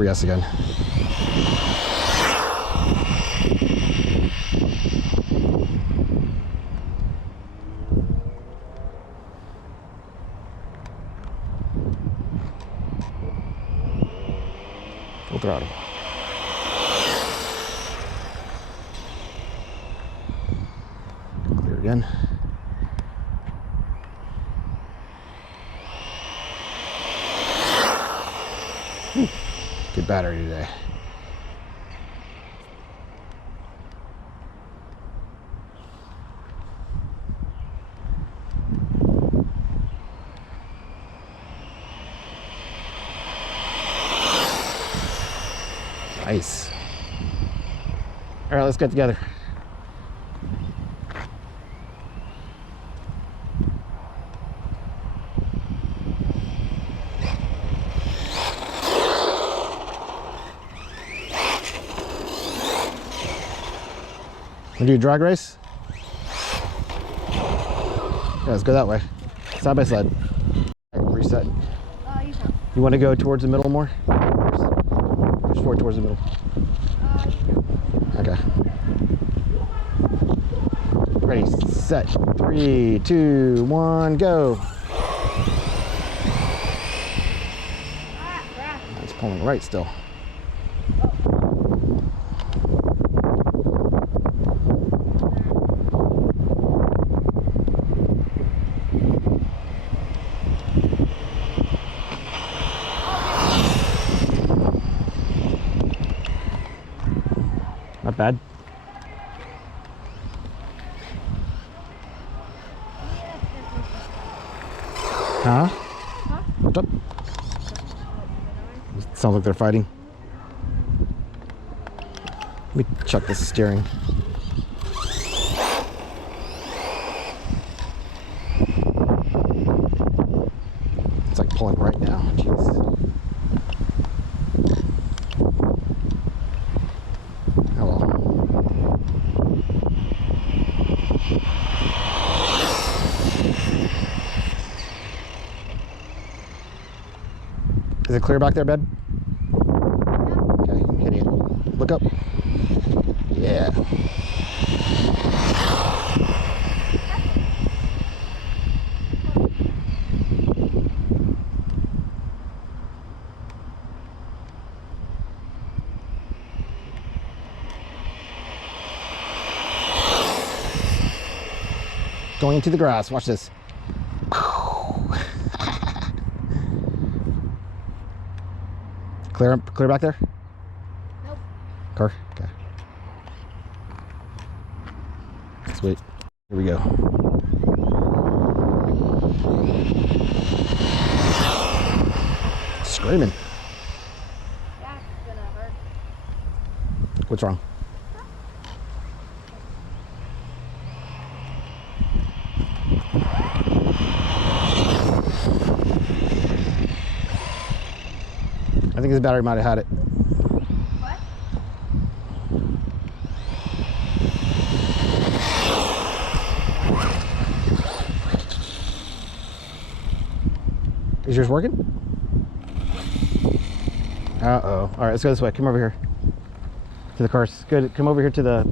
23S again. Full throttle. Clear again. Good battery today. Nice. All right, let's get together. Wanna do a drag race? Yeah, let's go that way. Side by side. Reset. You want to go towards the middle more? Push forward towards the middle. Okay. Ready, set. 3, 2, 1, go. It's pulling right still. Not bad. Huh? What's up? Sounds like they're fighting. Let me check the steering. It's like pulling right now. Jeez. Is it clear back there, bed? Okay, I'm hitting it. Look up. Yeah. Going into the grass. Watch this. Clear back there? Nope. Car? Okay. Sweet. Here we go. Screaming. That's gonna hurt. What's wrong? I think his battery might have had it. What? Is yours working? Uh-oh. All right, let's go this way. Come over here. To the cars. Good. Come over here to the bike.